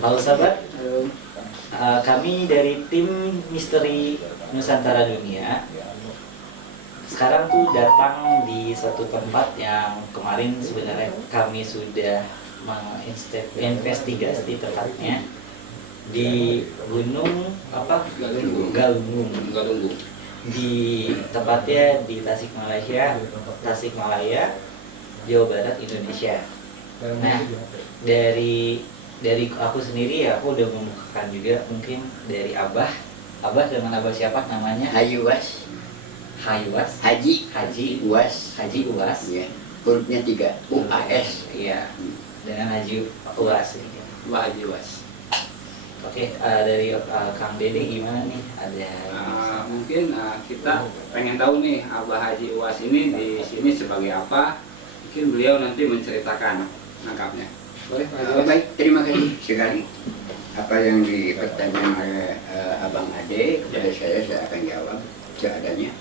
Halo sahabat, kami dari tim Misteri Nusantara Dunia sekarang tuh datang di suatu tempat yang kemarin sebenarnya kami sudah menginvestigasi tepatnya di Gunung apa? Galunggung. Di tepatnya di Tasikmalaya, Jawa Barat, Indonesia. Nah, dari aku sendiri ya, aku udah membukakan juga mungkin dari Abah dengan Abah siapa namanya? Haji Uwas. Haji Uwas. Ya. Hurufnya 3, UAS. Iya. Dengan Haji Uwas. Haji Uwas. Oke, dari Kang Dede gimana nih? Ada mungkin kita pengen tahu nih Abah Haji Uwas ini di sini sebagai apa? Mungkin beliau nanti menceritakan lengkapnya. Boleh, Pak Haji Uwas? Baik, terima kasih sekali. Apa yang dipertanyakan oleh Abang Ade kepada saya akan jawab seadanya.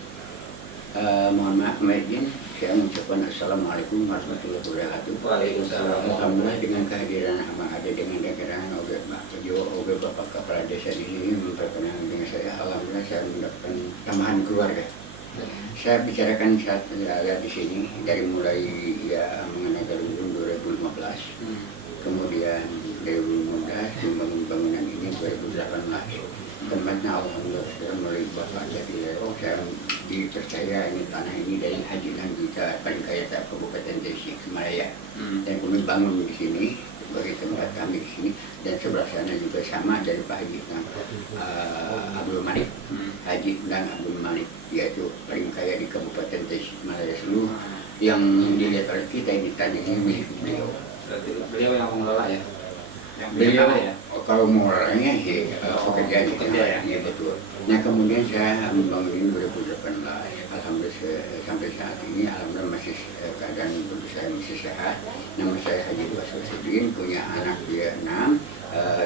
Mohon maaf, izin saya mengucapkan Assalamualaikum warahmatullahi wabarakatuh. Waalaikumsalam. Alhamdulillah dengan kehadiran Abang Ade dengan kedatangan oleh Bapak Kepala Desa di sini memperkenalkan dengan saya. Alhamdulillah saya mendapatkan tambahan keluarga. Saya bicarakan saat saya di sini dari mulai ya mengenai Galunggung 2015, kemudian 2015 membangun bangunan ini 2018. Tempatnya alhamdulillah saya mulai Bapak jadi saya dipercaya ini tanah ini dari hajian kita paling kaya Kabupaten Tasikmalaya, dan kemudian bangun di sini sebagai tempat kami di sini, dan sebelah sana juga sama dari Pak Haji Abdul Malik, Haji dan Abdul Malik, yaitu paling kaya di Kabupaten Tasikmalaya seluruh yang dilihat oleh kita ini tanah ini milik beliau. Berarti beliau yang mengelola ya? Yang Beliau ya? kalau mengelolanya pekerjaan pekerja ya? Ya betul. Nah kemudian saya membangun ini 2018. Alhamdulillah sampai saat ini alhamdulillah masih keadaan tubuh saya masih sehat. Nama saya Haji Uwas Wasidin, punya anak dia 6,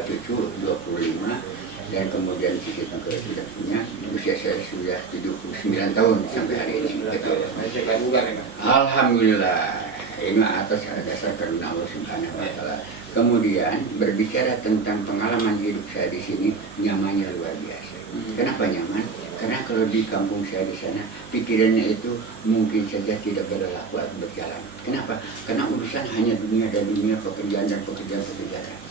cucu 25, dan kemudian cucu tangga sudah punya. Usia saya sudah 79 tahun sampai hari ini. Betul. Masih sehat juga nih, Pak? Alhamdulillah. Ini atas dasar karunia Allah Subhanahu wa Ta'ala. Kemudian berbicara tentang pengalaman hidup saya di sini, nyamannya luar biasa. Kenapa nyaman? Karena kalau di kampung saya di sana, pikirannya itu mungkin saja tidak berlaku atau berjalan. Kenapa? Karena urusan hanya dunia dan dunia, pekerjaan dan pekerjaan.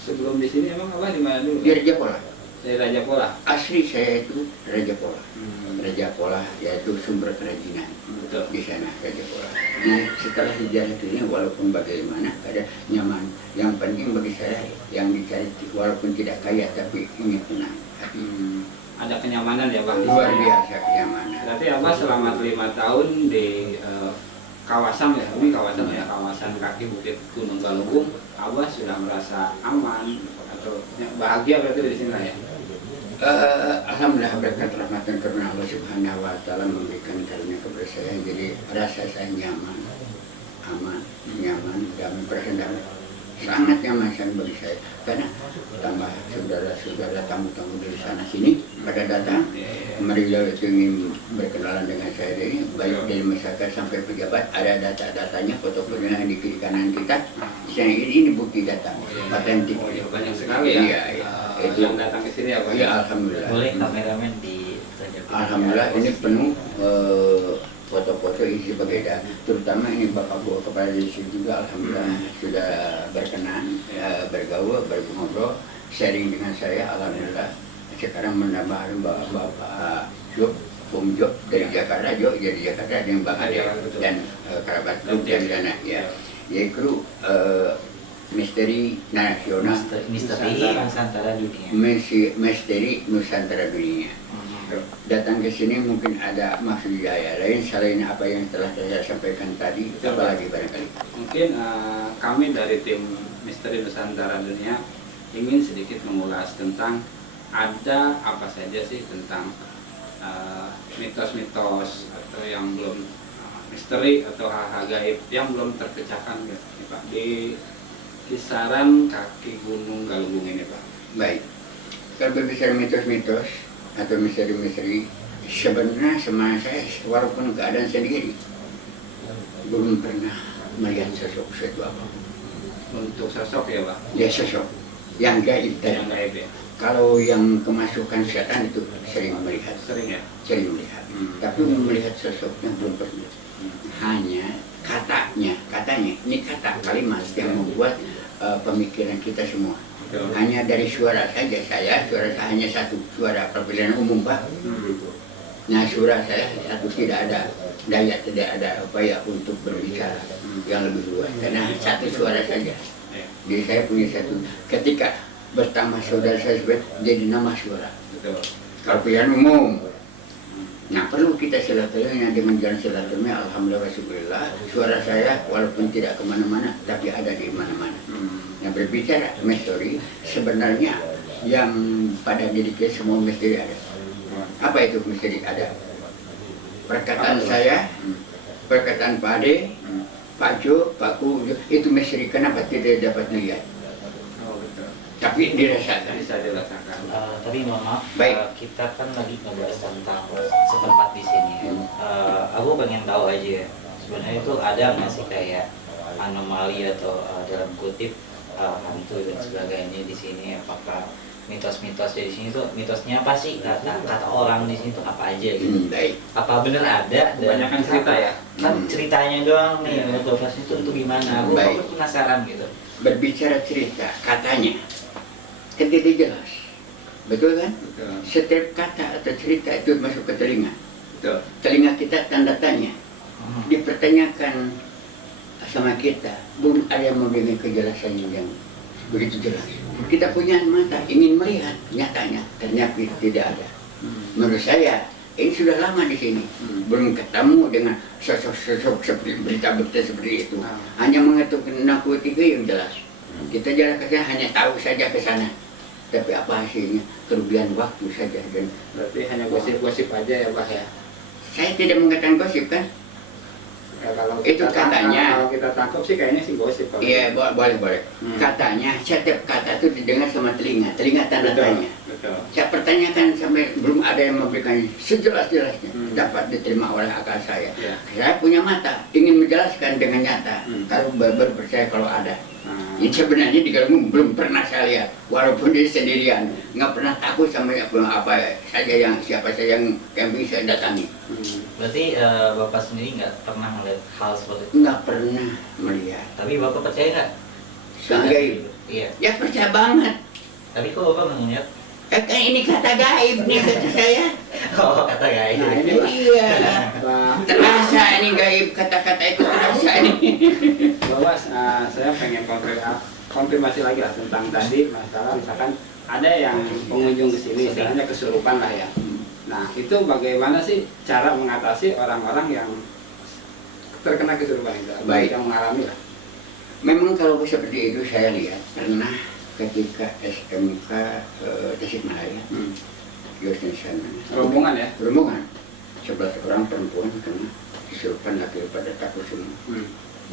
Sebelum di sini emang Abah di mana dulu? Di Raja Pola. Di Raja Pola. Asli saya itu Raja Pola. Raja Pola yaitu sumber kerajinan. Betul. Di sana Raja Pola. Nah setelah sejarah ini walaupun bagaimana ada nyaman. Yang penting bagi saya yang dicari walaupun tidak kaya tapi ingin tenang. Ada kenyamanan ya Bang? Luar biasa kenyamanan. Berarti Abah selama 5 tahun di kawasan ya, ini kawasan ya, kawasan kaki Bukit Gunung Galunggung, Abah sudah merasa aman atau bahagia berarti di sini lah ya? Alhamdulillah berkat rahmat dan karunia Allah Subhanahu wa Ta'ala memberikan karunia kepada saya, jadi rasa saya nyaman, aman, nyaman, damai, perasaan damai. Sangat nyaman bagi saya karena tambah saudara-saudara tamu-tamu dari sana sini pada datang, mereka ingin berkenalan dengan saya ini, baik dari masyarakat sampai pejabat, ada data-datanya, foto-fotonya di kiri kanan kita. Ini bukti data patentik. Banyak sekali ya. Iya, itu yang datang ke sini ya Pak? Iya, alhamdulillah. boleh kameramen di Alhamdulillah ini penuh foto-foto isi berbeda, terutama ini Bapak Bu Kepala Desa juga alhamdulillah sudah berkenan bergaul, ngobrol, sharing dengan saya, alhamdulillah. Sekarang menambah Bapak Job dari Jakarta, dari Jakarta yang Bang Ade dan kerabat grup dari sana ya, yaitu Misteri Nasional, Misteri Nusantara Dunia. Misteri Nusantara Dunia. Datang ke sini mungkin ada maksud saya lain selain apa yang telah saya sampaikan tadi, apalagi barangkali. Mungkin kami dari tim Misteri Nusantara Dunia ingin sedikit mengulas tentang ada apa saja sih tentang mitos-mitos atau yang belum misteri atau hal-hal gaib yang belum terpecahkan ya, Pak, di kisaran kaki Gunung Galunggung ini Pak. Baik, kalau berbicara mitos-mitos atau misteri-misteri, sebenarnya sama saya walaupun keadaan sendiri belum pernah melihat sosok sesuatu apa. Untuk sosok ya Pak? Ya sosok yang gaib tadi. Yang gaib ya. Kalau yang kemasukan setan itu sering melihat, Sering ya. sering melihat. Tapi melihat sosoknya belum pernah. Hanya katanya, ini kata kalimat yang membuat pemikiran kita semua. Betul. Hanya dari suara saja suara saya hanya satu, suara pemilihan umum Pak. Nah suara saya satu, tidak ada daya, tidak ada upaya untuk berbicara yang lebih luas. Karena satu suara saja. Jadi saya punya satu. Ketika bertambah saudara saya jadi nama suara. Betul. Kalau pilihan umum. Nah perlu kita silaturahmi dengan jalan silaturahmi. Alhamdulillah syukurillah suara saya walaupun tidak kemana-mana tapi ada di mana-mana. Nah berbicara misteri sebenarnya yang pada diri kita semua misteri ada. Apa itu misteri ada? Perkataan saya, perkataan Pak Ade, Pak Jo, Pak Ku itu misteri. Kenapa tidak dapat melihat? Oh betul. Tapi dirasakan. Bisa dirasakan. Tapi mohon maaf, Baik. kita kan lagi ngebahas tentang setempat di sini. Aku pengen tahu aja, sebenarnya itu ada nggak sih kayak anomali atau dalam kutip hantu dan sebagainya di sini? Apakah mitos-mitos di sini tuh mitosnya apa sih? Kata orang di sini tuh apa aja gitu? Baik. Apa bener ada? Dan Kebanyakan cerita ya. Kan ceritanya doang nih, menurut Bapak itu gimana? Aku Baik. penasaran gitu. Berbicara cerita, katanya kan tidak jelas. Betul kan? Betul. Setiap kata atau cerita itu masuk ke telinga. Betul. Telinga kita tanda tanya. Dipertanyakan sama kita, belum ada yang memberikan kejelasannya yang begitu jelas. Kita punya mata, ingin melihat nyatanya, ternyata tidak ada. Menurut saya, ini sudah lama di sini, belum ketemu dengan sosok-sosok seperti berita-berita seperti itu. Hanya mengaku-nakuti yang jelas. Kita jalan ke sana hanya tahu saja ke sana. Tapi apa hasilnya? Kerugian waktu saja. Dan Berarti hanya gosip-gosip aja ya Pak ya. saya tidak mengatakan gosip kan? Ya, kalau Itu kita katanya. kalau kita tangkap sih kayaknya sih gosip. Kalau Iya, boleh. Katanya setiap kata itu didengar sama telinga tanda Betul. tanya. Betul. Saya pertanyakan sampai belum ada yang memberikan sejelas-jelasnya dapat diterima oleh akal saya. Ya. Saya punya mata, ingin menjelaskan dengan nyata. Kalau berpercaya kalau ada. Ini sebenarnya di Galunggung belum pernah saya lihat, walaupun dia sendirian, nggak pernah takut sama apa saja siapa saja yang camping saya datangi. Berarti Bapak sendiri nggak pernah melihat hal seperti itu? Nggak pernah melihat. Tapi Bapak percaya nggak? Sang gaib. Iya. Ya percaya banget. Tapi kok Bapak nggak ngeliat? Kan ini kata gaib nih kata saya. Oh, kata gaib. Nah, ini Pak. Iya. Pak, Terasa ini gaib, kata-kata itu terasa nih. Bapak, saya pengen konfirmasi lagi lah tentang tadi masalah misalkan ada yang pengunjung ke sini, istilahnya kesurupan lah ya. Nah, itu bagaimana sih cara mengatasi orang-orang yang terkena kesurupan itu? Baik. Yang mengalami lah. Memang kalau seperti itu saya lihat pernah ketika SMK Tasikmalaya, kios di sana. Rombongan ya? Rombongan. 11 orang perempuan kena kesurupan laki pada takut semua.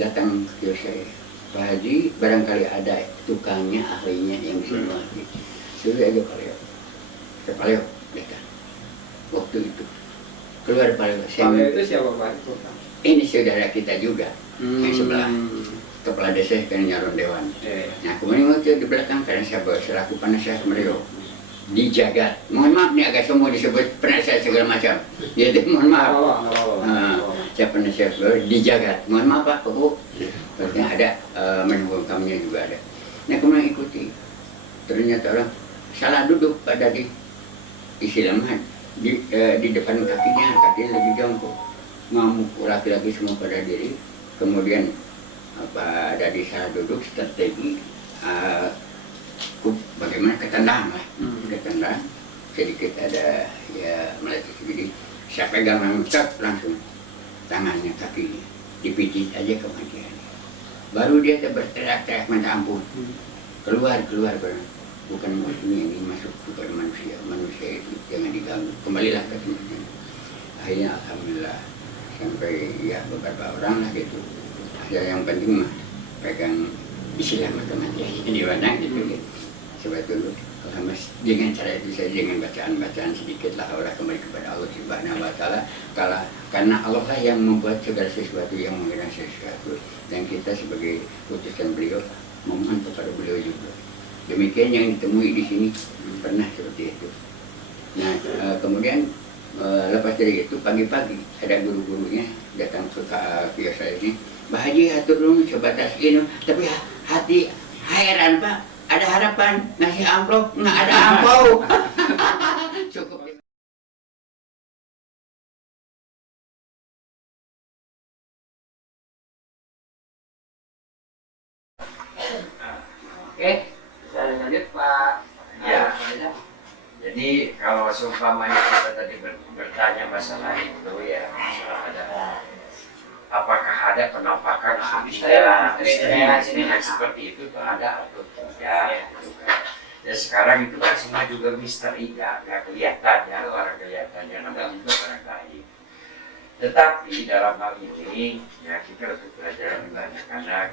Datang ke kios saya. Pak Haji, barangkali ada tukangnya, ahlinya yang bisa mengobati. Suruh aja Paleo. Ke Paleo, datang. Waktu itu keluar Paleo. Paleo itu siapa Pak? Ini saudara kita juga, yang sebelah. Kepala desa kan nyalon dewan. Nah kemudian waktu di belakang karena saya selaku penasihat beliau di Jagat. Mohon maaf nih agak semua disebut penasihat segala macam. Jadi mohon maaf. Saya penasihat beliau di Jagat. Mohon maaf Pak, Pokoknya ada menunggu kami juga ada. Nah kemudian ikuti. Ternyata orang salah duduk pada di istilahnya di depan kakinya lebih jongkok. Ngamuk laki-laki semua pada diri. Kemudian ada di salah duduk strategi bagaimana ketendang lah, ketendang sedikit ada ya melatih sedikit. Saya pegang langsung tangannya kakinya dipijit aja kematian. Baru dia berteriak-teriak minta ampun, keluar bukan ini masuk kepada manusia itu jangan diganggu, kembalilah ke tempatnya. Akhirnya alhamdulillah sampai ya beberapa orang lah gitu. Yang penting mah pegang istilah matematika di mana gitu. Coba dulu dengan cara itu saya dengan bacaan sedikit lah orang kembali kepada Allah Subhanahu Wa Taala. Karena Allah lah yang membuat segala sesuatu, yang mengenai sesuatu, dan kita sebagai utusan beliau memohon kepada beliau juga. Demikian yang ditemui di sini, pernah seperti itu. Nah, kemudian lepas dari itu pagi-pagi ada guru-gurunya datang ke kios saya ini, Mbah Haji hatur nuhun sebatas ini, tapi hati heran Pak, ada harapan ngasih amplop nggak ada amplop. Cukup. Oke, bisa lanjut Pak. Ya. Jadi kalau seumpamanya kita tadi bertanya masalah itu ya, masalah ada apakah ada penampakan istilah yang seperti itu tuh ada atau tidak gitu kan. Ya sekarang itu kan semua juga misteri nggak kelihatan ya, orang kelihatannya ada juga orang gaib. Tetapi dalam hal ini ya kita harus belajar banyak karena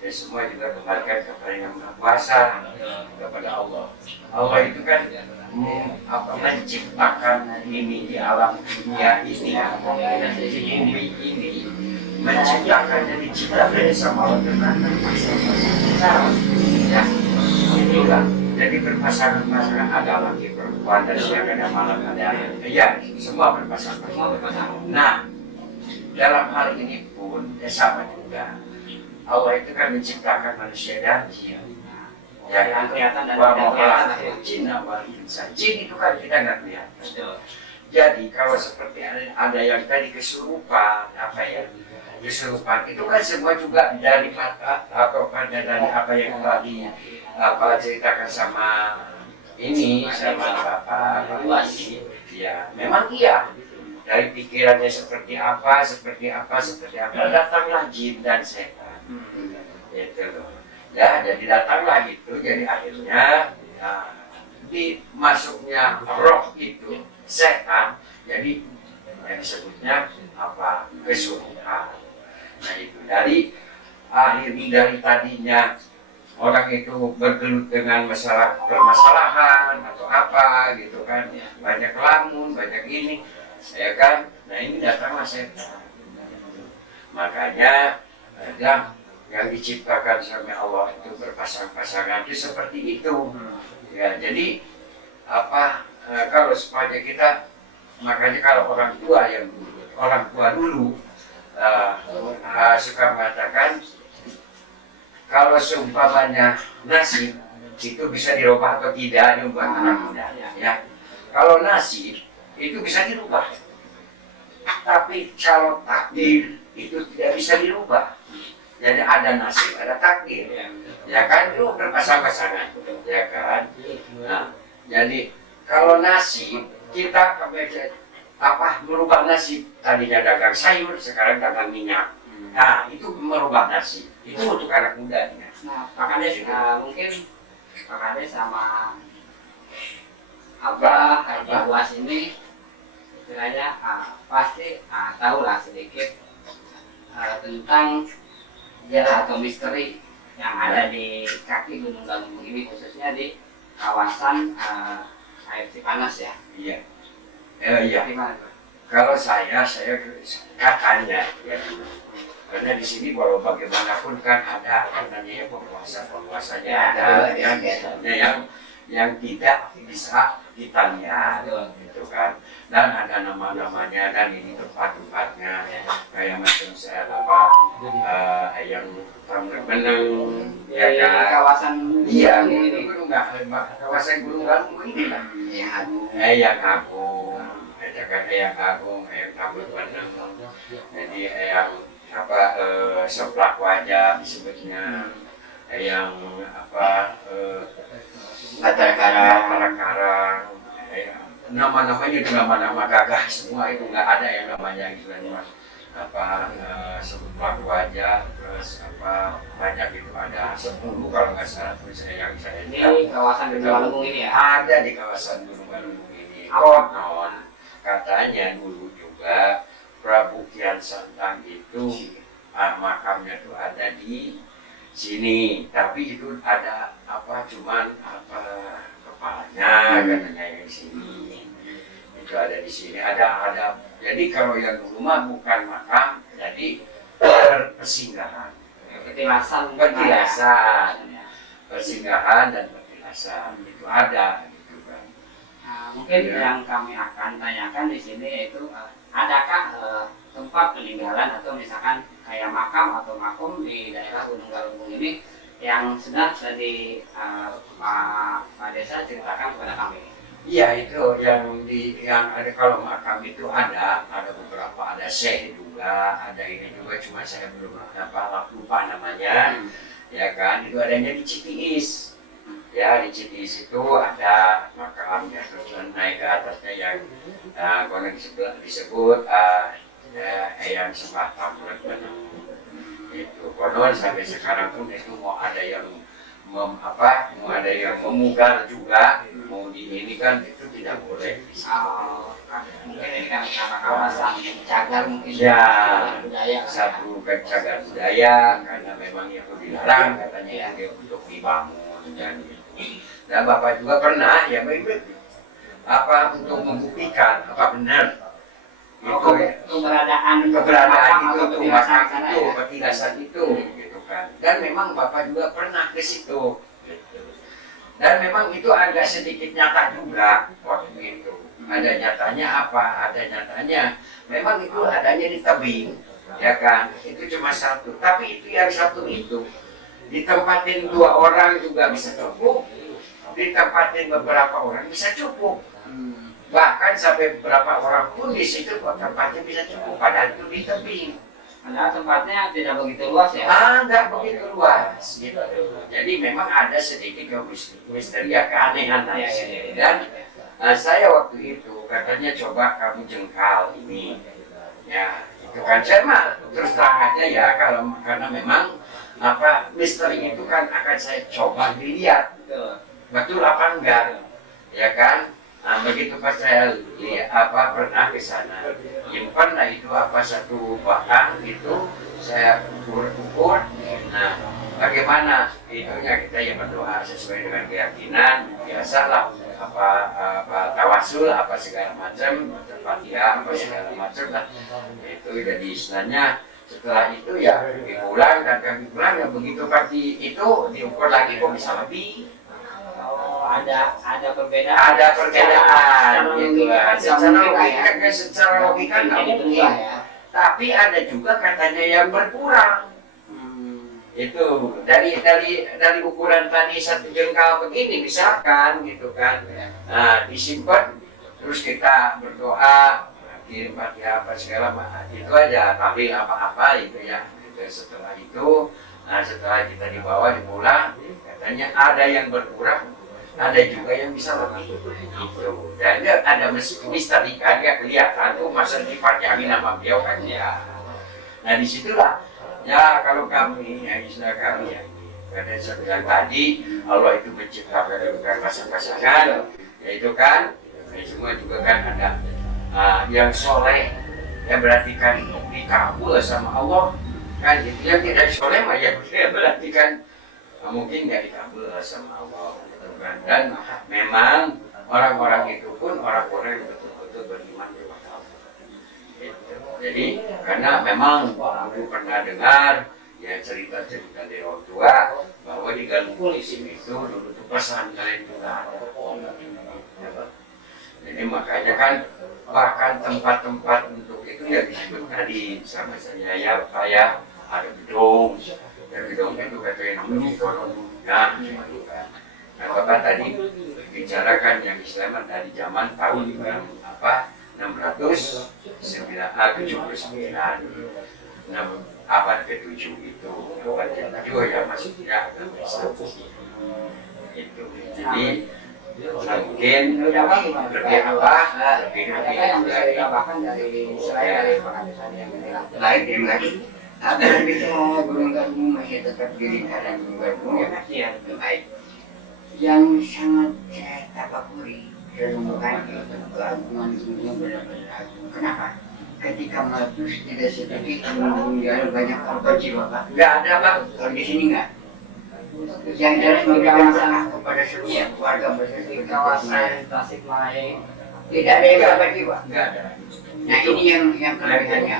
ya semua juga kembalikan kepada yang Maha Kuasa, kepada Allah. Allah itu kan menciptakan ini di alam dunia ini, di bumi ini, menciptakannya diciptakan sama Allah dengan berpasangan. Ya, itulah. Jadi berpasangan-pasangan, ada laki perempuan dan siang ada malam ada, ya semua berpasangan. Nah, dalam hal ini pun ya sama juga. Allah itu kan menciptakan manusia dan jin. Ya, yang kelihatan dan wa tidak kelihatan. jin wal insan. Jin itu kan kita nggak kelihatan. Jadi kalau seperti ada yang tadi kesurupan, apa ya? Kesurupan itu kan semua juga dari mata atau pada dari apa yang tadi apa ceritakan sama ini sama Bapak ini. Ya, memang iya. Dari pikirannya seperti apa datanglah jin dan setan. Itu loh. Ya, jadi datanglah itu, jadi akhirnya ya, di masuknya roh itu setan, jadi yang disebutnya apa kesurupan. Nah itu dari dari tadinya orang itu bergelut dengan masalah permasalahan atau apa gitu kan, banyak lamun, banyak ini, ya kan. Nah ini datanglah setan. Makanya yang diciptakan sama Allah itu berpasang-pasangan itu seperti itu. Ya, jadi apa kalau supaya kita, makanya kalau orang tua dulu suka mengatakan kalau seumpamanya nasib itu bisa dirubah atau tidak ini buat anak muda ya. Kalau nasib itu bisa dirubah, tapi kalau takdir itu tidak bisa dirubah. Jadi ada nasib, ada takdir, ya kan, itu berpasang-pasangan, ya kan. Nah, jadi kalau nasib kita merubah nasib, tadinya dagang sayur, sekarang dagang minyak. Nah, itu merubah nasib. Itu untuk anak muda. Nah, Pak Kades, mungkin Pak Kades sama Abah Haji Buas ini istilahnya pasti tahulah sedikit tentang sejarah atau misteri yang ada di kaki Gunung Galunggung ini, khususnya di kawasan air Cipanas ya. Iya. Iya. Gimana, Pak? Kalau saya katanya ya, karena di sini walau bagaimanapun kan ada namanya penguasa-penguasanya ada yang tidak bisa kita lihat gitu kan, dan ada nama-namanya dan ini tempat-tempatnya kayak macam saya yang Beneng ya kan, kawasan iya ini kawasan Gunung Galunggung ini lah yang agung yang kabut Beneng, jadi yang seplak wajah disebutnya, yang latar karang, nama-namanya itu nama-nama gagah semua, itu nggak ada yang namanya istilahnya seplak wajah, terus banyak itu ada 10 kalau nggak salah tulisannya yang saya ini kawasan Gunung Galunggung ini ya. ada di kawasan Gunung Galunggung ini. Konon katanya dulu juga Prabu Kian Santang itu makamnya tuh ada di sini, tapi itu ada cuman kepalanya katanya yang di sini, itu ada di sini ada. Jadi kalau yang dulu mah bukan makam, jadi persinggahan, Petilasan, persinggahan dan biasa itu ada gitu kan. Mungkin Ya. yang kami akan tanyakan di sini yaitu adakah tempat peninggalan atau misalkan kayak makam atau makum di daerah Gunung Galunggung ini yang sudah tadi Pak Desa ceritakan kepada kami? Iya itu yang ada kalau makam itu ada beberapa, ada Syekh juga, ada ini juga, cuma saya belum lupa namanya, ya kan, itu adanya di Citiis. Ya di Citiis itu ada makam ya, terus naik ke atasnya yang konon disebut yang sembah Tambulan itu konon sampai sekarang pun itu mau ada yang mau ada yang memugar juga, mau di ini kan itu tidak boleh. Mungkin ini kan karena kawasan cagar mungkin Ya, budaya. satu cagar budaya karena memang itu dilarang katanya itu untuk dibangun dan gitu. Dan Bapak juga pernah ya baik untuk membuktikan apa benar itu keberadaan itu tuh makam itu petilasan itu gitu kan. Dan memang Bapak juga pernah ke situ gitu. Dan memang itu agak sedikit nyata juga waktu itu. Ada nyatanya apa? Ada nyatanya memang itu adanya di tebing, ya kan? Itu cuma satu. Tapi itu yang satu itu ditempatin 2 orang juga bisa cukup. Ditempatin beberapa orang bisa cukup. Bahkan sampai beberapa orang pun di situ tempatnya bisa cukup. Padahal itu di tebing. Padahal tempatnya tidak begitu luas ya? Nggak begitu luas gitu. Jadi memang ada sedikit misteri keanehan di sini. Dan saya waktu itu katanya coba kamu jengkal ini, ya itu kan saya mah terus terang aja ya karena memang misteri itu kan akan saya coba dilihat betul apa enggak, ya kan. Begitu pas saya lihat pernah ke sana, nyimpan lah itu satu batang itu saya ukur. Nah, bagaimana itunya kita yang berdoa sesuai dengan keyakinan biasalah tawasul segala macam, Fatihah segala macam lah. Itu jadi istilahnya setelah itu ya pulang dan kami pulang ya begitu pasti itu diukur lagi kok bisa lebih. Ada perbedaan. Ada perbedaan gitu kan. Secara logika nggak mungkin. Tapi ada juga katanya yang berkurang. Itu dari ukuran tadi 1 jengkal begini misalkan gitu kan. Nah, disimpan terus kita berdoa kirim Fatihah segala macam itu aja, tapi apa itu ya. Setelah itu, setelah kita dibawa dipulang, katanya ada yang berkurang, ada juga yang bisa lebih gitu. Dan ada misteri kan, kelihatan tuh masa dipajangin nama beliau kan ya. Nah disitulah ya kalau kami ya istilah kami ya pada saya bilang tadi Allah itu menciptakan pasangan ya itu kan semua juga kan ada yang soleh ya berarti kan dikabul sama Allah kan gitu. Yang tidak soleh mah ya berarti kan mungkin nggak dikabul sama Allah gitu kan. Dan memang orang-orang itu pun orang-orang yang betul-betul beriman kepada Allah. Jadi karena memang dulu pernah dengar ya cerita-cerita dari orang tua bahwa di Galunggung di sini itu dulu tuh pesantren juga ada. Jadi makanya kan bahkan tempat-tempat untuk itu ya disebut tadi sama saya ya ada gedung. Dan gedung itu katanya namanya konon dunia. Nah Bapak tadi bicarakan yang Islam dari zaman tahun 679 abad ke-7 itu abad ke-7 ya maksudnya itu jadi mungkin lebih yang bisa ditambahkan dari selain dari pengajaran yang bilang Baik, terima kasih. Apabila bisa Gunung Galunggung masih tetap di lingkaran Gunung Galunggung ya Pak? Iya. Baik. Yang sangat saya tapakuri renungkan itu keagungan dunia benar-benar agung. Kenapa? Ketika meletus tidak sedikit meninggal banyak korban jiwa Pak. Nggak ada Pak, kalau di sini nggak. Yang jelas memberikan berkah kepada seluruh keluarga besar Di kawasan Tasikmalaya tidak ada yang korban jiwa. nggak ada. Nah ini yang kelebihannya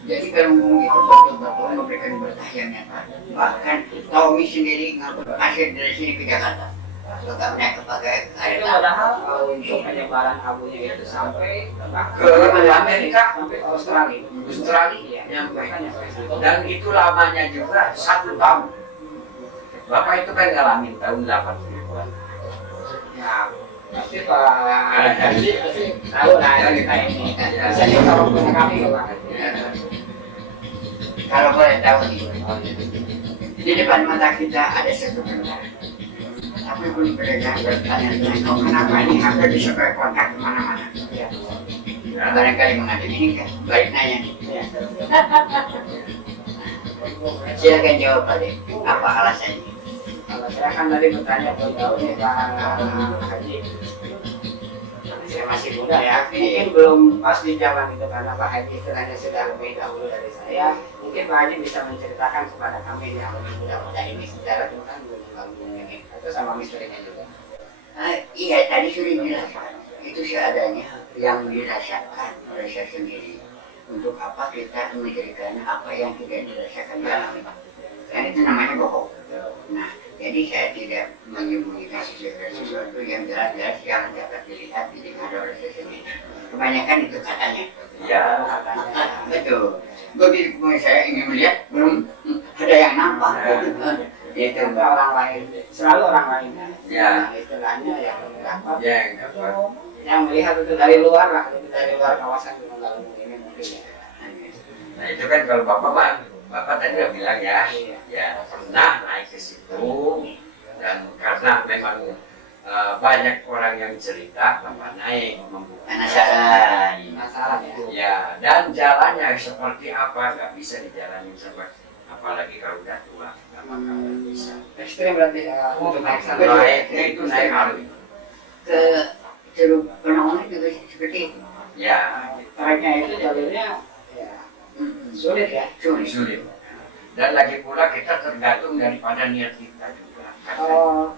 jadi Galunggung itu betul-betul memberikan berkah yang nyata. Bahkan Tommy sendiri ngangkut pasir dari sini ke Jakarta. logamnya kepakai Itu padahal untuk penyebaran abunya itu sampai Ke Amerika, sampai ke Australia. Australia nyampe. Makanya sampai situ. Dan itu lamanya juga 1 tahun. Bapak itu kan ngalamin tahun 80-an. Ya, pasti Pak Haji pasti tahu lah cerita ini. Bisa juga kalau punya kami Pak. kalau boleh tahu nih, di depan mata kita ada satu benda, tapi belum mereka bertanya-tanya, kok kenapa ini hampir bisa berkontak kemana-mana? Nah, barangkali menghadapi ini kan, balik nanya. Ya. Silakan jawab Pak De, apa alasannya? Kalau saya kan tadi bertanya ke jauh nih Pak Haji. Saya masih muda ya, mungkin belum pas di zaman itu karena Pak Haji istilahnya sudah lebih dahulu dari saya. Mungkin Pak Haji bisa menceritakan kepada kami yang lebih muda-muda ini sejarah tentang gunung Galunggung ini, atau sama misterinya juga. Iya, tadi sudah dijelaskan. Itu seadanya yang dirasakan oleh saya sendiri. Untuk apa kita menceritakan apa yang tidak dirasakan dalam dan itu namanya bohong. Nah, jadi saya tidak menyembunyikan sesuatu yang jelas-jelas yang dapat dilihat didengar oleh saya sendiri. Kebanyakan itu katanya. Ya, Betul. Begitu saya ingin melihat, belum ada yang nampak. Itu orang lain, selalu orang lain. Ya. Nah, istilahnya yang dapat, yang dapat. yang melihat itu dari luar lah, itu dari luar kawasan Gunung Galunggung ini mungkin ya. Nah itu kan kalau bapak tadi udah bilang ya, ya pernah naik ke situ dan karena memang banyak orang yang cerita bapak naik membuka Penasaran. Penasaran ya. ya, dan jalannya seperti apa nggak bisa dijalani sama, apalagi kalau udah tua nggak bakal bisa. Ekstrim berarti ya, untuk naik sana. Naiknya itu naik alun. Ke Curug Penongon juga seperti itu. Ya, Treknya itu jalurnya ya sulit ya. sulit. Dan lagi pula kita tergantung daripada niat kita juga.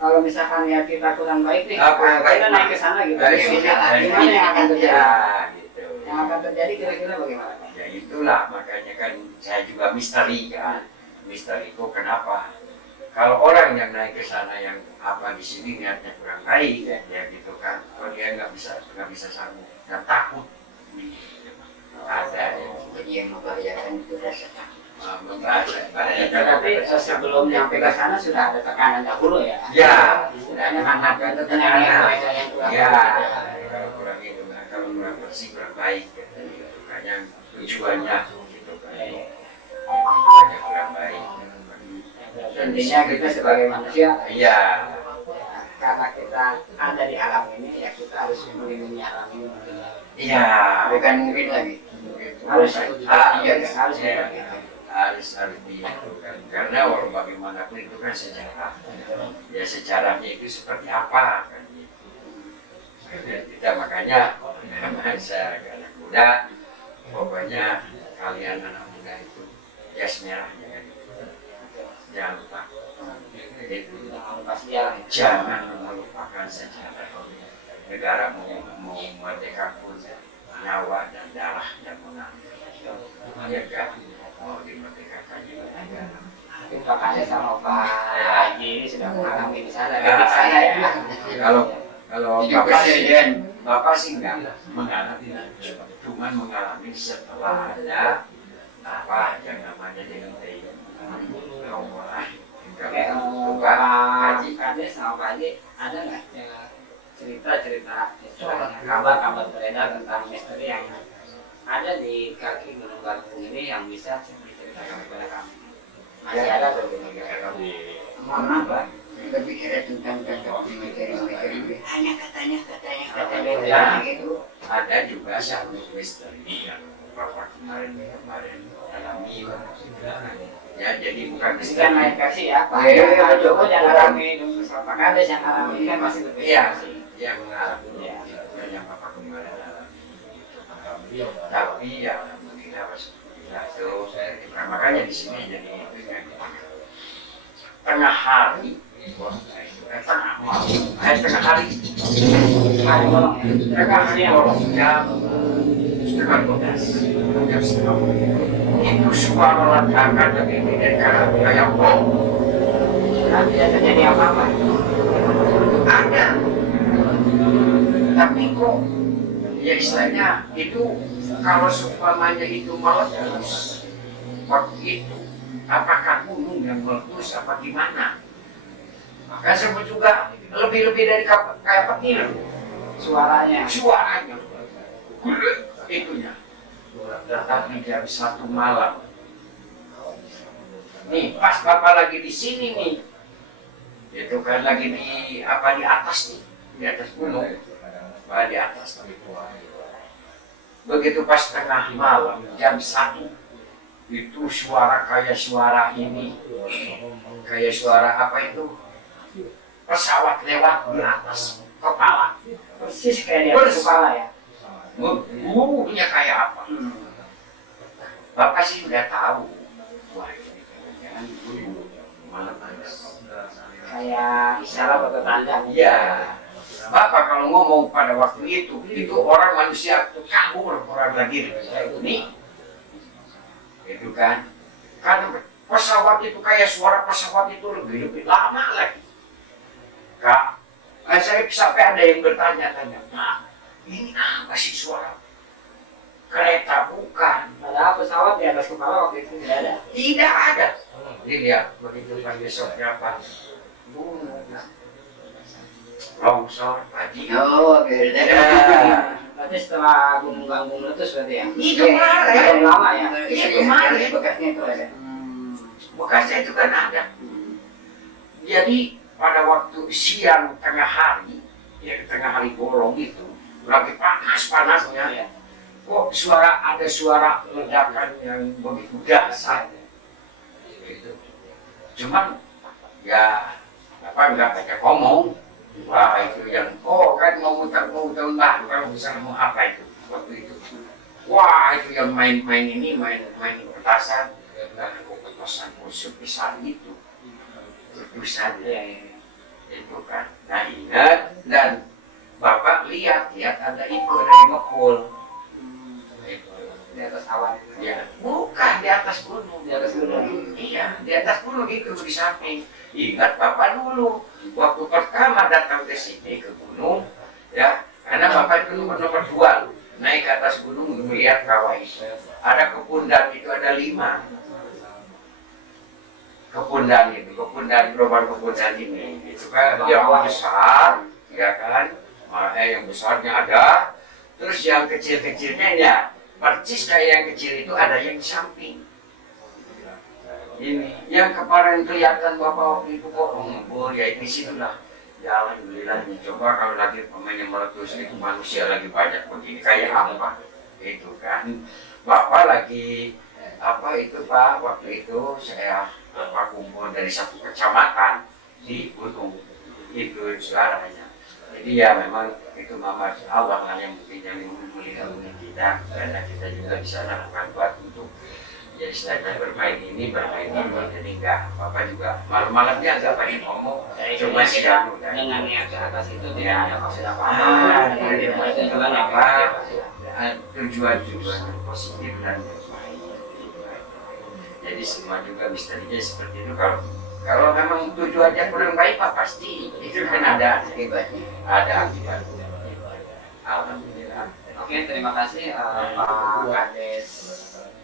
Kalau misalkan niat kita kurang baik nih, Kurang baik, kita naik ke sana gitu. Dari Gimana sini, yang akan terjadi? ya, gitu. Yang akan terjadi kira-kira bagaimana? Ya itulah makanya kan saya juga misteri kan. Misteri itu kenapa? Kalau orang yang naik ke sana yang apa di sini niatnya kurang baik ya gitu kan. Kalau dia nggak bisa sanggup dan takut. Ada ya. Jadi yang membahayakan itu rasa takut. Tapi sebelum nyampe ke sana sudah ada tekanan dahulu ya. Ya, Istilahnya hangat kan tekanan yang kurang. Ya, kalau kurang itu, kalau kurang bersih kurang baik. Makanya tujuannya gitu kan. Tujuannya kurang baik. Intinya kita sebagai manusia, Iya. karena kita ada di alam ini, ya kita harus melindungi alam ini. Iya. Bukan mungkin lagi. Harus Harus harus dilakukan karena orang bagaimanapun itu kan sejarah ya, sejarahnya itu seperti apa kan gitu. Dan kita makanya saya anak muda pokoknya kalian anak muda itu jas merahnya kan jangan lupa itu, jangan melupakan sejarah negara mau merdeka pun nyawa dan darah yang mengalir ya kan mau dimerdekakan juga negara. Terima kasih sama Pak Haji ini sudah mengalami di sana. Ya, Di sana ya. Kalau bapak sih nggak mengalami, cuma mengalami setelah ada apa yang namanya DMT. Pak Haji Kades sama Pak Haji ada nggak cerita-cerita kabar-kabar beredar tentang misteri yang ada di kaki Gunung Galunggung ini yang bisa diceritakan kepada kami? Masih ada atau belum? Mohon maaf Pak, berbicara tentang misteri-misteri hanya katanya gitu. Ada juga satu misteri yang bapak kemarin alami. Ya jadi bukan Ini kan lain misteri. versi ya, Pak. Iya, Pak betul. Joko yang alami, Pak Kades yang alami kan masih berbeda. Iya, yang mengalami Iya. yang bapak kemarin alami. Tapi ya alhamdulillah alhamdulillah itu makanya di sini jadi tengah hari tengah malam tengah hari Hari bolong ya. tengah hari bolong jam setengah 12 jam setengah 12 itu suara ledakan dari kayak bom. Tidak terjadi apa-apa. ada. Tapi kok ya istilahnya itu kalau seumpamanya itu meletus waktu itu, apakah gunung yang meletus apa gimana? Maka sebut juga lebih-lebih dari kayak petir suaranya itunya. Tetapi jam 1 malam nih pas Bapak lagi di sini nih, itu kan lagi di atas nih, di atas gunung, di atas. Begitu pas tengah malam jam 1 itu suara kayak suara ini, kayak suara apa itu, pesawat lewat di atas kepala, Persis kayak di atas kepala ya. bunyinya kayak apa. Bapak sih udah tahu, wah ini jangan dulu malam Kayak isyarat atau tanda. iya. Bapak kalau ngomong pada waktu itu orang manusia tuh kabur orang lagi ini, itu kan, karena pesawat itu kayak suara pesawat itu lebih lama lagi. Kak, saya sampai ada yang bertanya-tanya, Pak, ini apa sih suara? Kereta bukan. Padahal pesawat di atas kepala waktu itu tidak ada. Tidak ada. Dilihat begitu pas besoknya pas gunung, longsor, haji. Oh, beda. Ya. Berarti setelah gunung ganggung meletus berarti ya? Itu kemarin. Lama ya? Iya, kemarin. Bekasnya itu ada. Bekasnya itu kan ada. Jadi pada waktu siang tengah hari, ya tengah hari bolong itu, lagi panas-panasnya, Ya. kok ada suara ledakan yang begitu dahsyat. Gitu. Cuman ya nggak banyak ngomong. Wah itu yang kan mau tahun baru kalau bisa mau apa itu waktu itu. Wah itu yang main petasan, petasan musuh besar itu. Letusan itu kan. Nah ingat, dan Bapak lihat ada itu ada yang ngepul. Di atas awan itu. Ya, bukan di atas gunung. Di atas gunung. Iya, di atas gunung itu di samping. Ingat Bapak dulu, waktu pertama datang ke sini ke gunung, ya, karena Bapak itu nomor 2 naik ke atas gunung melihat kawah itu. Ada kepundan itu ada 5. Kepundan itu, gelombang kepundan ini, itu kan yang besar, ya kan, yang besarnya ada, terus yang kecil-kecilnya ya. Persis kayak yang kecil itu ada yang di samping. Ini yang kemarin kelihatan Bapak waktu itu kok ngumpul ya di situ lah. Ya alhamdulillah coba kalau lagi pemainnya meletus itu manusia lagi banyak begini kayak apa? Itu kan. Bapak lagi apa itu Pak waktu itu saya kumpul dari satu kecamatan di gunung itu suaranya. Jadi ya memang itu mama Allah lah yang mungkin yang melindungi kita, karena kita juga bisa lakukan buat untuk ya istilahnya bermain ini, jadi enggak apa-apa juga malam-malamnya agak banyak ngomong, cuma kita kita dengan niat ke atas itu ya, tidak maksud apa-apa. tujuan positif dan bermain. Jadi semua juga misterinya seperti itu. Kalau memang tujuannya kurang baik, Pak pasti itu kan ada akibatnya. Alhamdulillah. Oke, terima kasih Pak Kades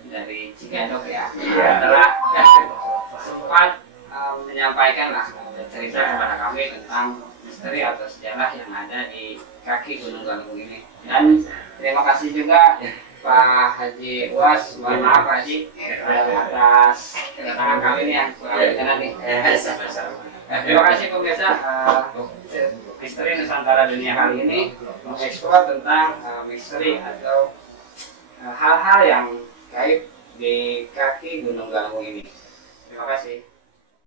dari Cigadok ya. Iya. Telah sempat menyampaikan lah cerita kepada kami tentang misteri atau sejarah yang ada di kaki Gunung Galunggung ini. Dan terima kasih juga Pak Haji Uwas, mohon maaf Pak Haji atas kedatangan kami ini yang kurang berkenan nih. Sama-sama. Terima kasih pemirsa. Misteri Nusantara Dunia kali ini mengeksplor tentang misteri atau hal-hal yang gaib di kaki Gunung Galunggung ini. Terima kasih.